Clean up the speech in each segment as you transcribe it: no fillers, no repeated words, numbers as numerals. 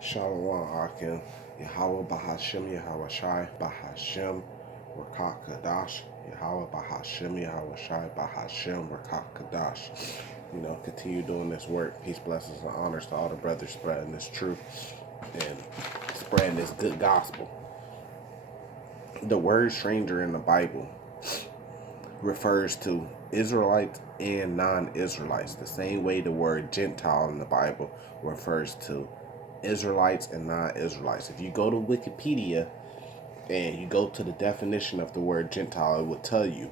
Shalom Akim, Yahweh Bahashem, Yahweh Shai Bahashem, Rakak Kadash, Yahweh Bahashem, Yahweh Shai Bahashem, Rakak Kadash. Continue doing this work. Peace, blessings, and honors to all the brothers spreading this truth and spreading this good gospel. The word stranger in the Bible refers to Israelites and non-Israelites, the same way the word Gentile in the Bible refers to Israelites and non-Israelites. If you go to Wikipedia and you go to the definition of the word Gentile, it will tell you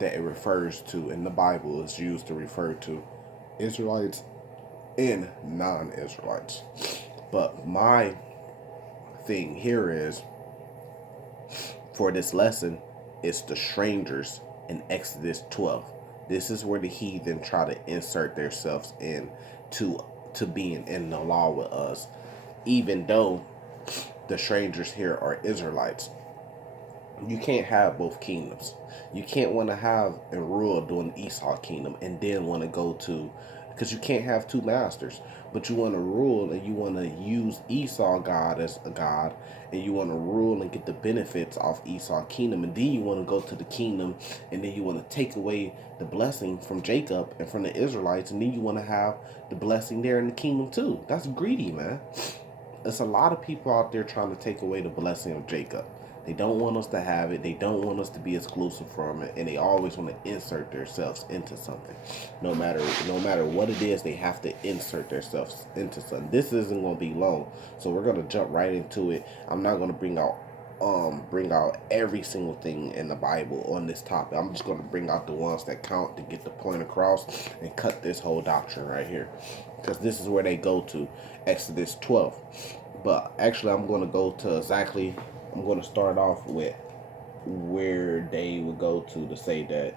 that it refers to, in the Bible, is used to refer to Israelites and non-Israelites. But my thing here is, for this lesson, it's the strangers in Exodus 12. This is where the heathen try to insert themselves in to being in the law with us, even though the strangers here are Israelites. You can't have both kingdoms. You can't want to have and rule during Esau kingdom and then want to go to, because you can't have two masters. But you want to rule and you want to use Esau God as a God, and you want to rule and get the benefits off Esau kingdom, and then you want to go to the kingdom and then you want to take away the blessing from Jacob and from the Israelites, and then you want to have the blessing there in the kingdom too. That's greedy, man. There's a lot of people out there trying to take away the blessing of Jacob. They don't want us to have it. They don't want us to be exclusive from it, and they always want to insert themselves into something. No matter what it is, they have to insert themselves into something. This isn't going to be long, so we're going to jump right into it. I'm not going to bring out every single thing in the Bible on this topic. I'm just going to bring out the ones that count to get the point across and cut this whole doctrine right here, because this is where they go to, Exodus 12. But actually, I'm going to start off with where they would go to say that,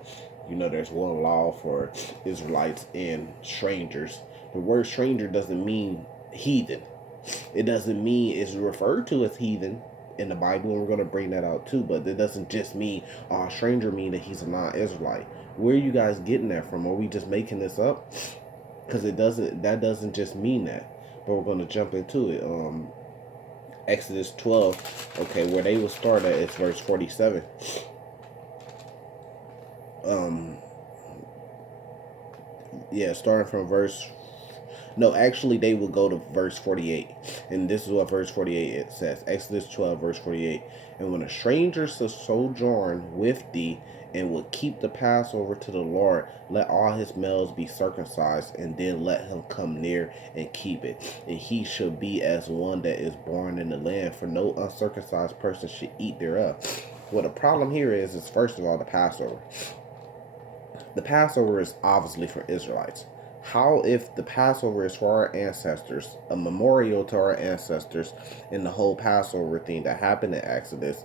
there's one law for Israelites and strangers. The word stranger doesn't mean heathen. It doesn't mean it's referred to as heathen in the Bible, and we're going to bring that out too, but it doesn't just mean a stranger mean that he's a non-Israelite. Where are you guys getting that from? Are we just making this up? Because that doesn't just mean that. But we're going to jump into it. Exodus 12, okay, where they will start at is verse 47. Starting from they will go to verse 48. And this is what verse 48 it says. Exodus 12, verse 48. And when a stranger shall sojourn with thee, and will keep the Passover to the Lord, let all his males be circumcised, and then let him come near and keep it. And he shall be as one that is born in the land, for no uncircumcised person should eat thereof. Well, the problem here is first of all, the Passover. The Passover is obviously for Israelites. How if the Passover is for our ancestors, a memorial to our ancestors, in the whole Passover thing that happened in Exodus,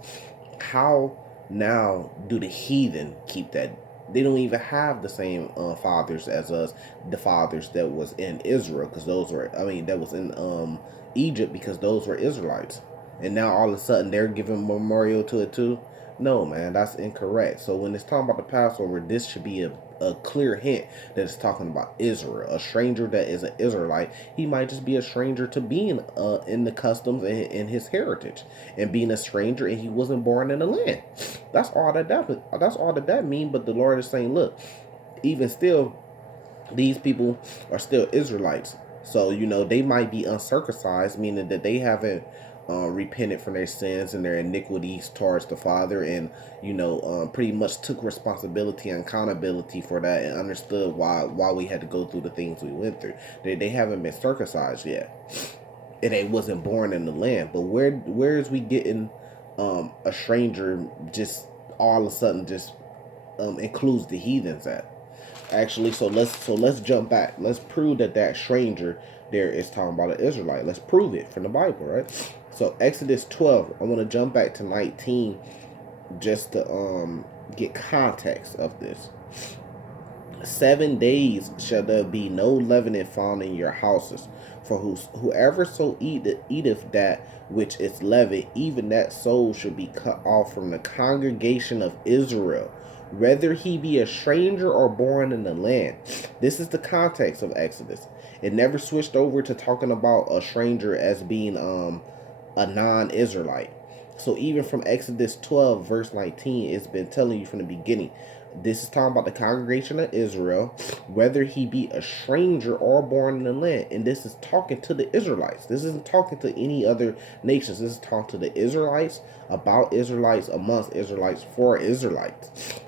how now do the heathen keep that? They don't even have the same fathers as us, the fathers that was in Israel, because that was in Egypt, because those were Israelites. And now all of a sudden they're giving memorial to it too? No, man, that's incorrect. So when it's talking about the Passover, this should be a clear hint that it's talking about Israel. A stranger that is an Israelite, he might just be a stranger to being in the customs and in his heritage, and being a stranger, and he wasn't born in the land. That's all that means. But the Lord is saying, look, even still, these people are still Israelites. So they might be uncircumcised, meaning that they haven't repented from their sins and their iniquities towards the Father, and pretty much took responsibility and accountability for that, and understood why we had to go through the things we went through. They haven't been circumcised yet, and they wasn't born in the land. But where is we getting a stranger just all of a sudden just includes the heathens at? Actually, so let's jump back. Let's prove that stranger there is talking about an Israelite. Let's prove it from the Bible, right? So Exodus 12, I want to jump back to 19 just to get context of this. 7 days shall there be no leavening found in your houses, for whoever so eateth that which is leavened, even that soul shall be cut off from the congregation of Israel. whether he be a stranger or born in the land. This is the context of Exodus. It never switched over to talking about a stranger as being a non-Israelite. So even from Exodus 12 verse 19, it's been telling you from the beginning. This is talking about the congregation of Israel, whether he be a stranger or born in the land. And this is talking to the Israelites. This isn't talking to any other nations. This is talking to the Israelites, about Israelites, amongst Israelites, for Israelites.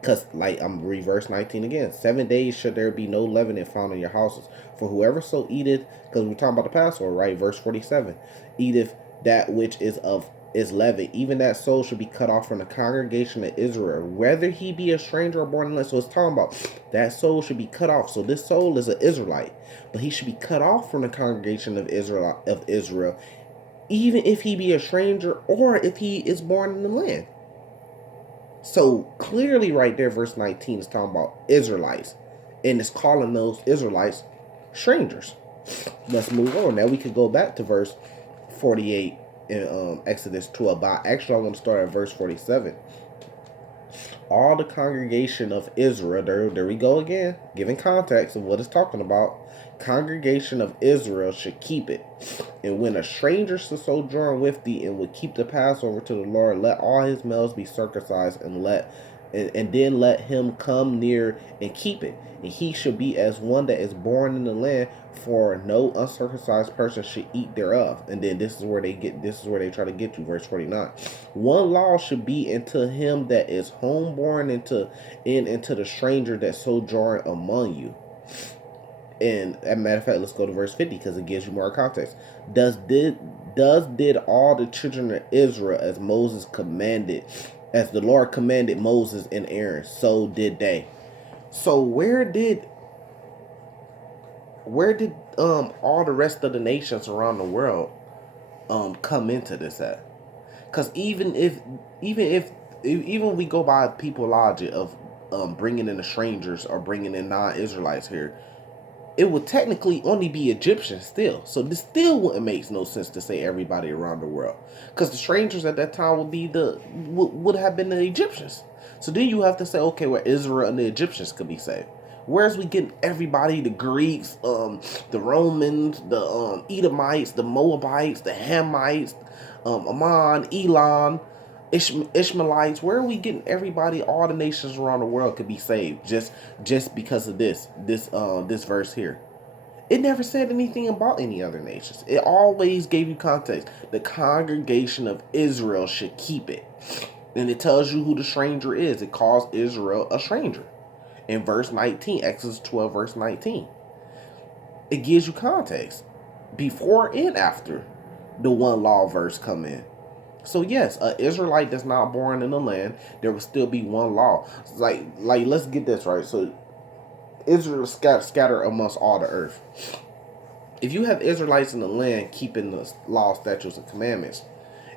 Because, like, I'm read verse 19 again. 7 days should there be no leaven found in your houses. For whoever so eateth, because we're talking about the Passover, right? Verse 47. Eateth that which is leaven, even that soul should be cut off from the congregation of Israel, whether he be a stranger or born in the land. So it's talking about that soul should be cut off. So this soul is an Israelite, but he should be cut off from the congregation of Israel, even if he be a stranger or if he is born in the land. So clearly right there, verse 19 is talking about Israelites, and it's calling those Israelites strangers. Let's move on. Now we could go back to verse 48 in Exodus 12. But actually, I'm going to start at verse 47. All the congregation of Israel, there we go again, giving context of what it's talking about. Congregation of Israel should keep it. And when a stranger shall sojourn with thee and would keep the Passover to the Lord, let all his males be circumcised, and then let him come near and keep it. And he should be as one that is born in the land, for no uncircumcised person should eat thereof. And then this is where they try to get to, verse 49. One law should be unto him that is homeborn, into the stranger that sojourn among you. And as a matter of fact, let's go to verse 50 because it gives you more context. Did all the children of Israel as Moses commanded, as the Lord commanded Moses and Aaron, so did they. So where did all the rest of the nations around the world come into this at? Because even if we go by people logic of bringing in the strangers or bringing in non-Israelites here, it would technically only be Egyptians still. So this still wouldn't make no sense to say everybody around the world, because the strangers at that time would have been the Egyptians. So then you have to say, okay, well, Israel and the Egyptians could be saved. Whereas we get everybody, the Greeks, the Romans, the Edomites, the Moabites, the Hamites, Ammon, Elon, Ishmaelites. Where are we getting everybody? All the nations around the world could be saved just because of this verse here. It never said anything about any other nations. It always gave you context. The congregation of Israel should keep it. And it tells you who the stranger is. It calls Israel a stranger. In verse 19, Exodus 12, verse 19. It gives you context. Before and after the one law verse come in. So yes, an Israelite that's not born in the land, there will still be one law. Like let's get this right. So Israel scattered amongst all the earth. If you have Israelites in the land keeping the law, statutes, and commandments,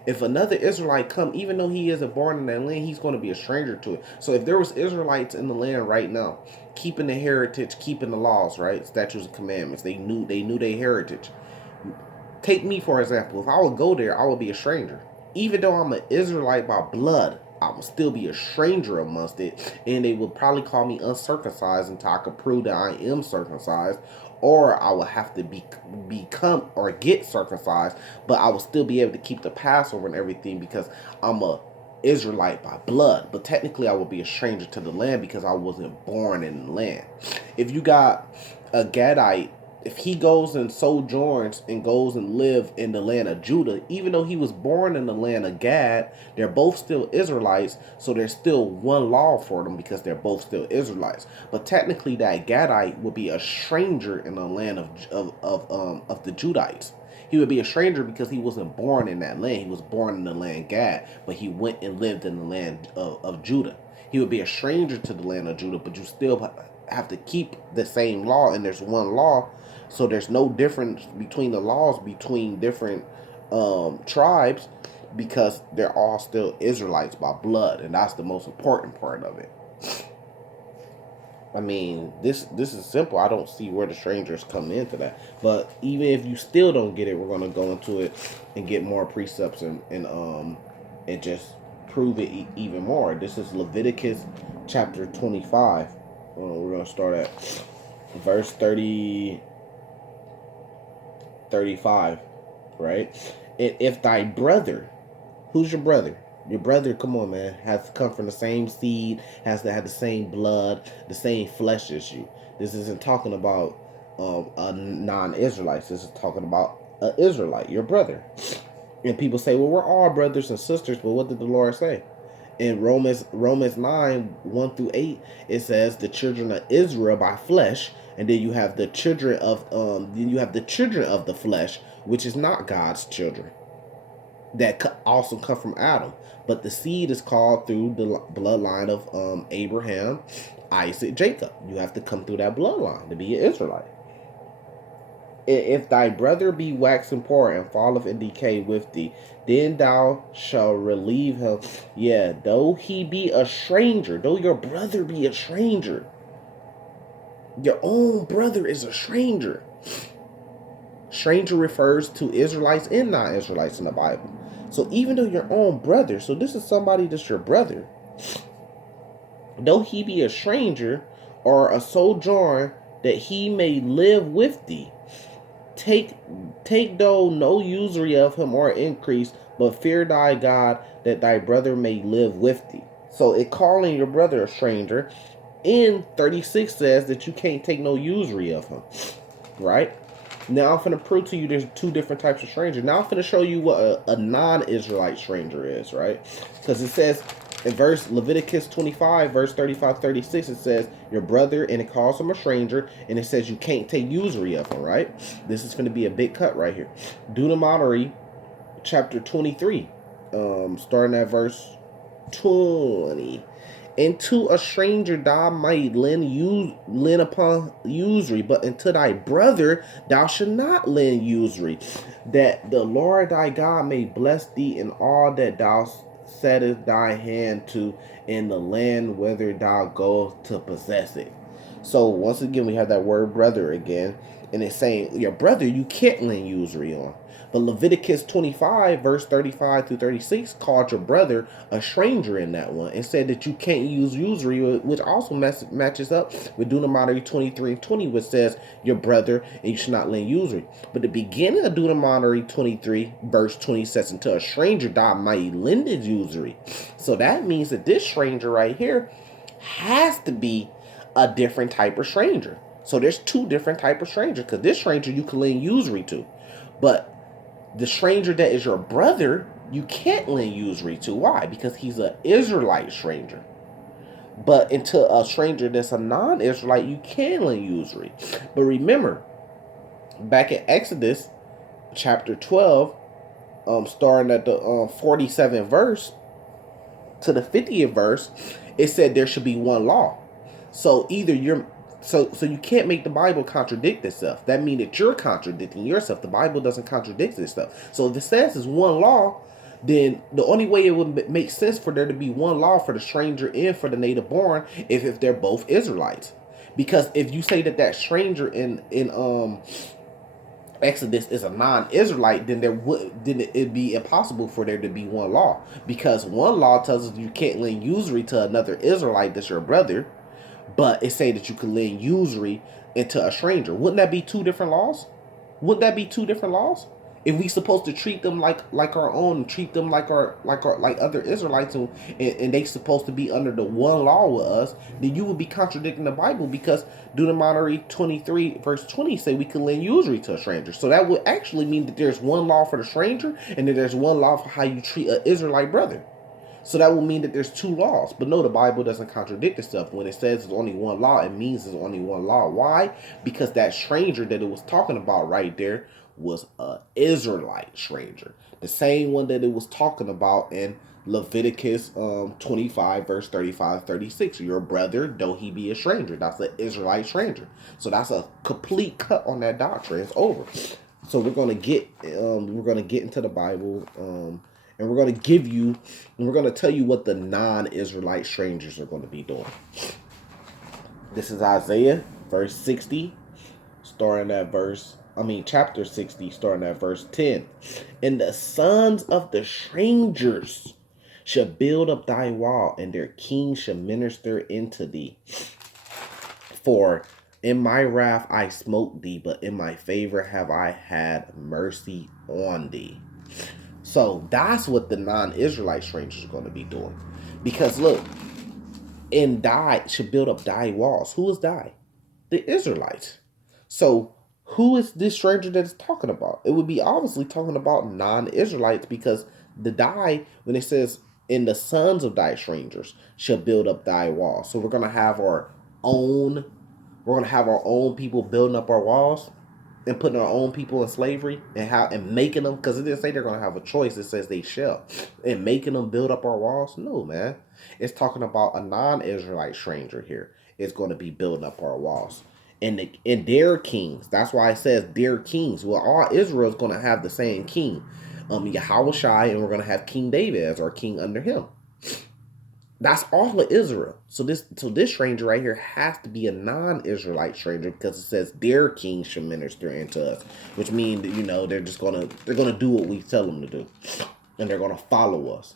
if another Israelite come, even though he isn't born in that land, he's going to be a stranger to it. So if there was Israelites in the land right now, keeping the heritage, keeping the laws, right, statutes and commandments, they knew their heritage. Take me for example. If I would go there, I would be a stranger. Even though I'm an Israelite by blood, I would still be a stranger amongst it, and they would probably call me uncircumcised until I could prove that I am circumcised, or I would have to become or get circumcised, but I would still be able to keep the Passover and everything because I'm a Israelite by blood. But technically I would be a stranger to the land because I wasn't born in the land. If you got a Gadite, if he goes and sojourns and goes and live in the land of Judah, even though he was born in the land of Gad, they're both still Israelites, so there's still one law for them because they're both still Israelites. But technically that Gadite would be a stranger in the land of the Judites. He would be a stranger because he wasn't born in that land. He was born in the land Gad, but he went and lived in the land of Judah. He would be a stranger to the land of Judah, but you still have to keep the same law, and there's one law. So there's no difference between the laws between different tribes because they're all still Israelites by blood, and that's the most important part of it. I mean, this is simple. I don't see where the strangers come into that. But even if you still don't get it, we're gonna go into it and get more precepts and just prove it even more. This is Leviticus chapter 25. We're going to start at verse 35, right? And if thy brother, who's your brother? Your brother, come on, man, has to come from the same seed, has to have the same blood, the same flesh as you. This isn't talking about a non-Israelite. This is talking about an Israelite, your brother. And people say, well, we're all brothers and sisters, but what did the Lord say? In Romans 9, 1 through 8, it says the children of Israel by flesh, and then you have the children of the flesh, which is not God's children, that also come from Adam. But the seed is called through the bloodline of Abraham, Isaac, Jacob. You have to come through that bloodline to be an Israelite. If thy brother be waxen poor and falleth in decay with thee, then thou shalt relieve him. Yeah, though he be a stranger, though your brother be a stranger, your own brother is a stranger. Stranger refers to Israelites and non-Israelites in the Bible. So even though your own brother, so this is somebody that's your brother, though he be a stranger or a sojourner, that he may live with thee. Take though no usury of him or increase, but fear thy God, that thy brother may live with thee. So it calling your brother a stranger. In 36 says that you can't take no usury of him, right? Now I'm going to prove to you there's two different types of strangers. Now I'm going to show you what a non-Israelite stranger is, right? Because it says in Leviticus 25, verse 35, 36, it says your brother, and it calls him a stranger, and it says you can't take usury of him, right? This is going to be a big cut right here. Deuteronomy chapter 23, starting at verse 20. And to a stranger thou might lend upon usury, but unto thy brother thou shalt not lend usury, that the Lord thy God may bless thee in all that thou settest thy hand to, in the land whither thou goest to possess it. So once again, we have that word brother again, and it's saying your brother you can't lend usury on. But Leviticus 25, verse 35 through 36, called your brother a stranger in that one. It said that you can't use usury, which also matches up with Deuteronomy 23 and 20, which says your brother and you should not lend usury. But the beginning of Deuteronomy 23, verse 20 says, unto a stranger thou might lend usury. So that means that this stranger right here has to be a different type of stranger. So there's two different type of strangers, because this stranger you can lend usury to. But the stranger that is your brother, you can't lend usury to. Why? Because he's an Israelite stranger. But into a stranger that's a non-Israelite, you can lend usury. But remember, back in Exodus chapter 12, starting at the 47th verse to the 50th verse, it said there should be one law. So either you're So you can't make the Bible contradict itself. That means that you're contradicting yourself. The Bible doesn't contradict itself. So if it says it's one law, then the only way it would make sense for there to be one law for the stranger and for the native born if they're both Israelites. Because if you say that stranger in Exodus is a non-Israelite, then it'd be impossible for there to be one law. Because one law tells us you can't lend usury to another Israelite that's your brother. But it say that you can lend usury into a stranger. Wouldn't that be two different laws? Wouldn't that be two different laws? If we supposed to treat them like our own, treat them like other Israelites, and they supposed to be under the one law with us, then you would be contradicting the Bible, because Deuteronomy 23 verse 20 say we can lend usury to a stranger. So that would actually mean that there's one law for the stranger, and that there's one law for how you treat an Israelite brother. So that will mean that there's two laws. But no, the Bible doesn't contradict itself. When it says there's only one law, it means there's only one law. Why? Because that stranger that it was talking about right there was an Israelite stranger. The same one that it was talking about in Leviticus 25, verse 35, 36. Your brother, though he be a stranger. That's an Israelite stranger. So that's a complete cut on that doctrine. It's over. So we're gonna get into the Bible. And we're going to tell you what the non-Israelite strangers are going to be doing. This is Isaiah, verse 60, chapter 60, starting at verse 10. And the sons of the strangers shall build up thy wall, and their king shall minister into thee. For in my wrath I smote thee, but in my favor have I had mercy on thee. So that's what the non-Israelite strangers are going to be doing. Because look, and die should build up thy walls. Who is thy? The Israelites. So who is this stranger that it's talking about? It would be obviously talking about non-Israelites, because the die, when it says, "In the sons of thy strangers shall build up thy walls." So own we're gonna have our own people building up our walls and putting our own people in slavery, and making them, because it didn't say they're gonna have a choice. It says they shall, and making them build up our walls. No, man, it's talking about a non-Israelite stranger here. It's going to be building up our walls, and their kings. That's why it says their kings. Well, all Israel is going to have the same king, Yahweh Shai, and we're going to have King David as our king under him. That's all of Israel. So this stranger right here has to be a non-Israelite stranger, because it says their king should minister into us, which means that, they're gonna do what we tell them to do, and they're gonna follow us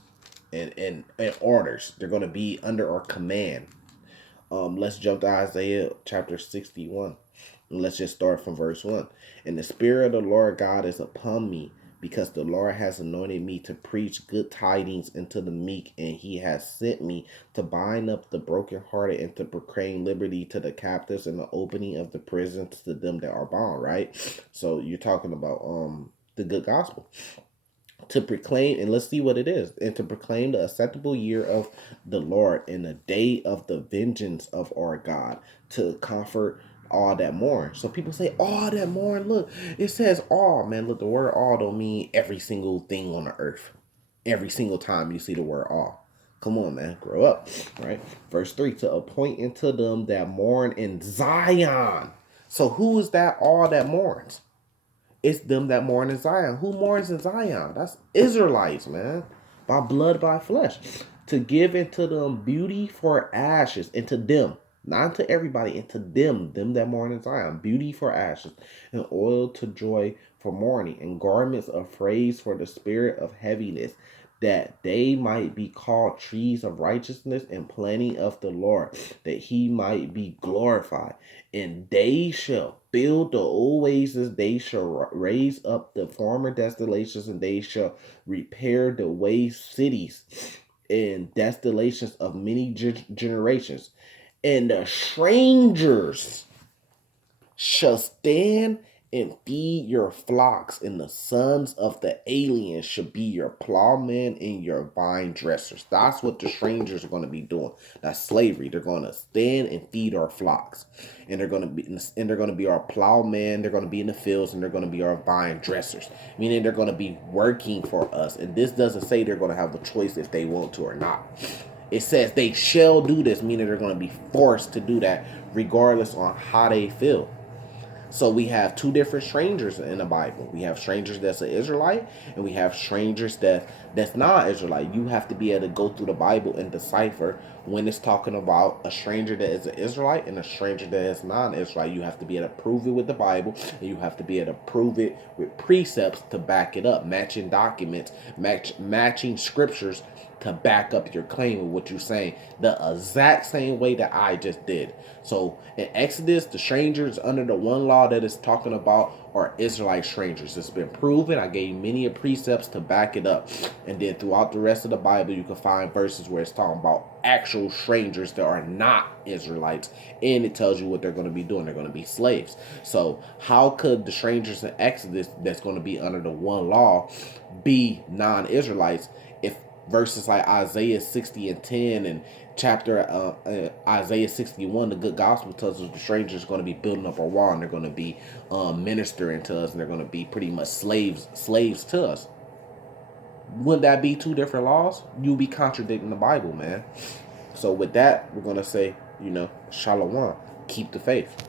and orders. They're gonna be under our command. Let's jump to Isaiah chapter 61. And let's just start from verse 1. "And the Spirit of the Lord God is upon me, because the Lord has anointed me to preach good tidings unto the meek, and he has sent me to bind up the brokenhearted, and to proclaim liberty to the captives, and the opening of the prisons to them that are bound," right? So you're talking about the good gospel. "To proclaim," and let's see what it is, "and to proclaim the acceptable year of the Lord, and the day of the vengeance of our God, to comfort all that mourn." So people say, "All that mourn." Look, it says all, man. Look, the word all don't mean every single thing on the earth. Every single time you see the word all. Come on, man. Grow up. Right? Verse 3, "To appoint unto them that mourn in Zion." So who is that all that mourns? It's them that mourn in Zion. Who mourns in Zion? That's Israelites, man. By blood, by flesh. "To give into them beauty for ashes." Into them. Not to everybody. Into them. Them that mourn in Zion. Beauty for ashes. "And oil to joy for mourning. And garments of praise for the spirit of heaviness. That they might be called trees of righteousness, and planting of the Lord, that he might be glorified. And they shall build the old ways, they shall raise up the former desolations, and they shall repair the waste cities and desolations of many generations. And the strangers shall stand and feed your flocks, and the sons of the aliens shall be your plowmen and your vine dressers." That's what the strangers are going to be doing. That's slavery. They're going to stand and feed our flocks, and they're going to be our plowmen. They're going to be in the fields, and they're going to be our vine dressers, meaning they're going to be working for us. And this doesn't say they're going to have the choice if they want to or not. It says they shall do this, meaning they're going to be forced to do that regardless on how they feel. So we have 2 different strangers in the Bible. We have strangers that's an Israelite, and we have strangers that's not Israelite. You have to be able to go through the Bible and decipher when it's talking about a stranger that is an Israelite and a stranger that is non-Israelite. You have to be able to prove it with the Bible, and you have to be able to prove it with precepts to back it up, matching documents, matching scriptures to back up your claim of what you're saying, the exact same way that I just did. So in Exodus, the strangers under the one law that it's talking about are Israelite strangers. It's been proven. I gave many precepts to back it up. And then throughout the rest of the Bible, you can find verses where it's talking about actual strangers that are not Israelites. And it tells you what they're going to be doing. They're going to be slaves. So how could the strangers in Exodus that's going to be under the one law be non-Israelites if verses like Isaiah 60 and 10 and chapter Isaiah 61, the good gospel tells us the strangers are going to be building up a wall, and they're going to be ministering to us, and they're going to be pretty much slaves to us? Wouldn't that be 2 different laws? You'll be contradicting the Bible, man. So with that, we're going to say, shalom, keep the faith.